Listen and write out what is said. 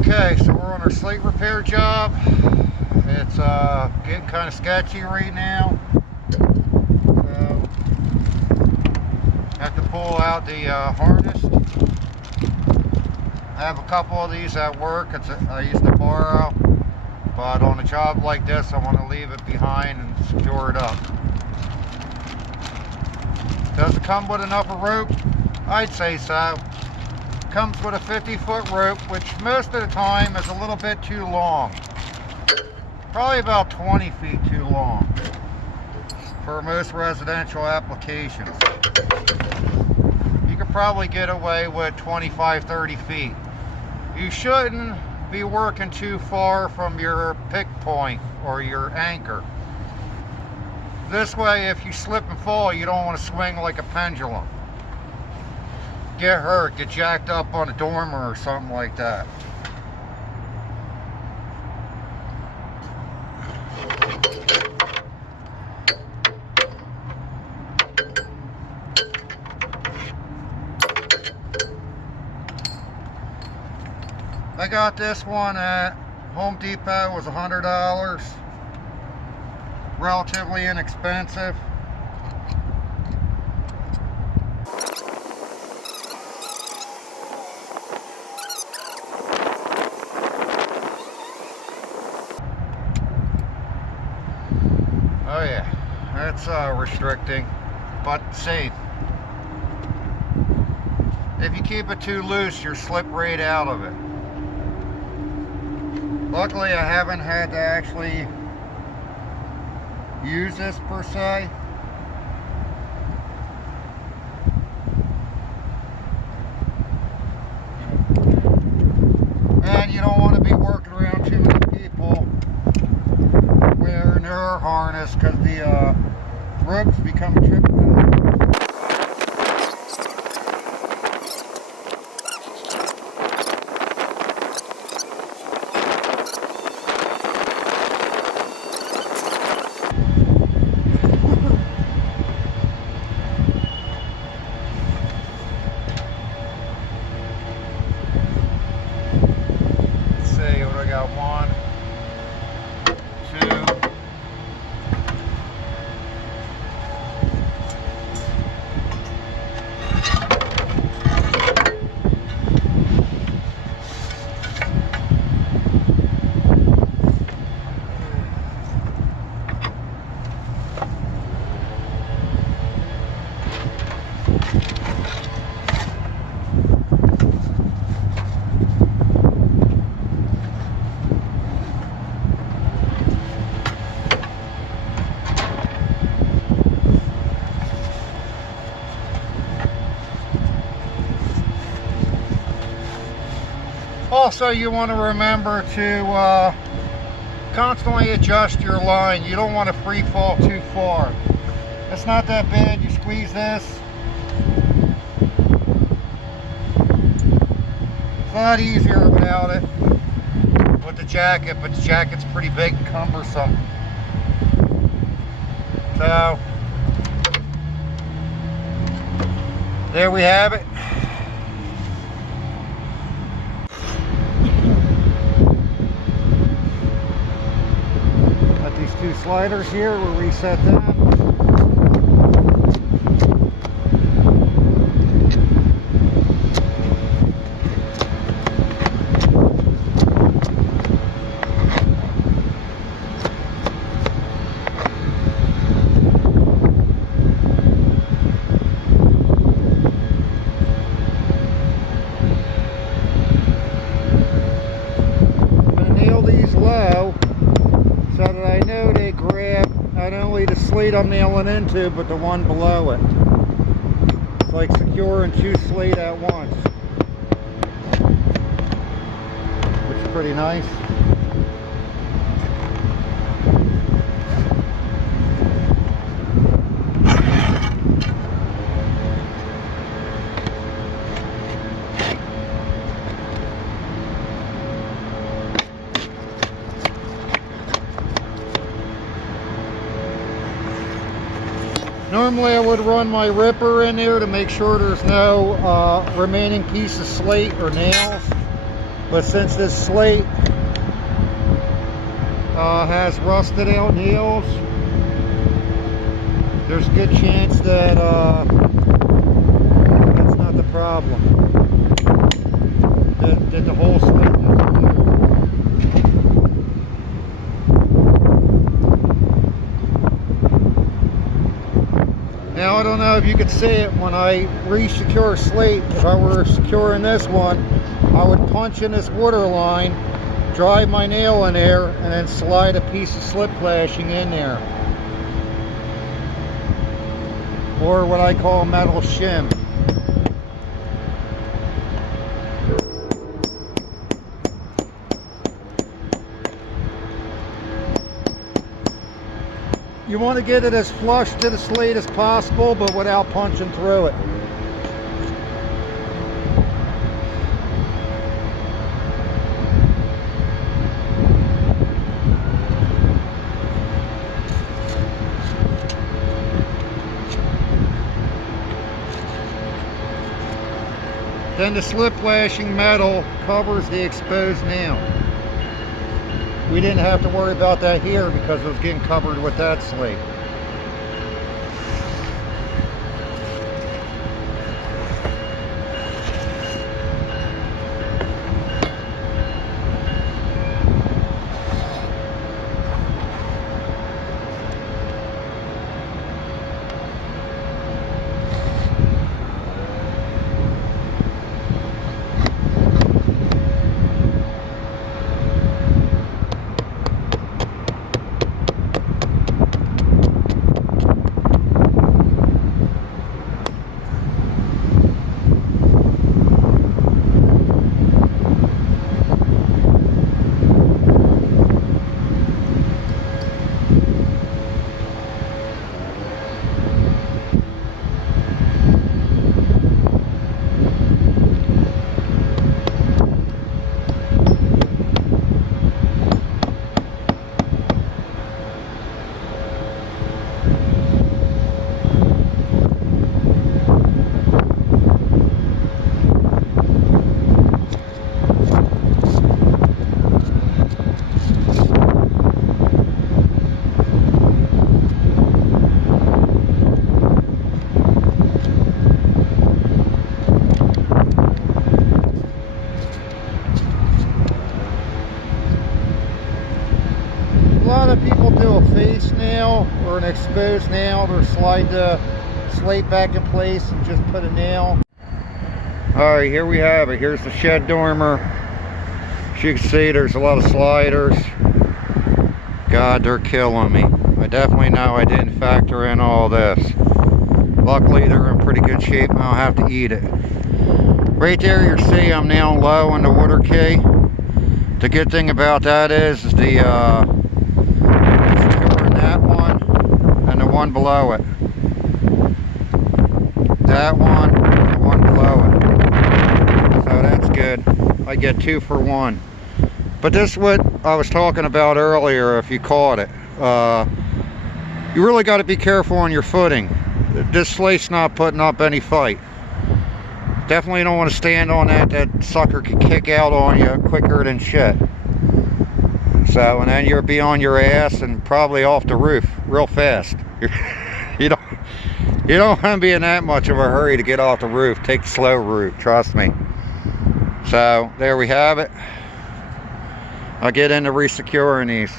Okay, so we're on our slate repair job. It's getting kind of sketchy right now. So, have to pull out the harness. I have a couple of these at work. I used to borrow, but on a job like this, I want to leave it behind and secure it up. Does it come with enough of rope? I'd say so. Comes with a 50-foot rope, which most of the time is a little bit too long. Probably about 20 feet too long for most residential applications. You could probably get away with 25, 30 feet. You shouldn't be working too far from your pick point or your anchor. This way, if you slip and fall, you don't want to swing like a pendulum. Get hurt, get jacked up on a dormer or something like that. I got this one at Home Depot. It was $100. Relatively inexpensive. Oh yeah, that's restricting, but safe. If you keep it too loose, you'll slip right out of it. Luckily, I haven't had to actually use this per se. And you don't want to be working around too many people wearing their harness, because the ropes become tripped out. Let's see what I got. 1, 2. Also, you want to remember to constantly adjust your line. You don't want to free fall too far. It's not that bad. You squeeze this. It's a lot easier without it with the jacket, but the jacket's pretty big and cumbersome. So, there we have it. These 2 sliders here, we'll reset them. I'm going to nail these low, so that I know they grab not only the slate I'm nailing into, but the one below it. It's like securing 2 slate at once, which is pretty nice. Normally I would run my ripper in there to make sure there's no remaining piece of slate or nails, But since this Slate has rusted out nails, there's a good chance that that's not the problem. That the whole Slate doesn't move. Now I don't know if you could see it when I re-secure Slate. If I were securing this one, I would punch in this water line, drive my nail in there, and then slide a piece of slip flashing in there. Or what I call metal shim. You want to get it as flush to the Slate as possible, but without punching through it. Then the slip flashing metal covers the exposed nail. We didn't have to worry about that here because it was getting covered with that Slate. People do a face nail or an exposed nail, or slide the Slate back in place and just put a nail. Alright, here we have it. Here's the shed dormer. As you can see, there's a lot of sliders. God, they're killing me. I definitely know I didn't factor in all this. Luckily, they're in pretty good shape and I don't have to eat it. Right there, you see I'm now low on the water key. The good thing about that is the that one and the one below it. That one and the one below it. So that's good. I get 2 for 1. But this is what I was talking about earlier, if you caught it. You really got to be careful on your footing. This Slate's not putting up any fight. Definitely don't want to stand on that. That sucker could kick out on you quicker than shit. So, and then you'll be on your ass and probably off the roof real fast. You don't want to be in that much of a hurry to get off the roof. Take the slow route, trust me. So, there we have it. I'll get into resecuring these.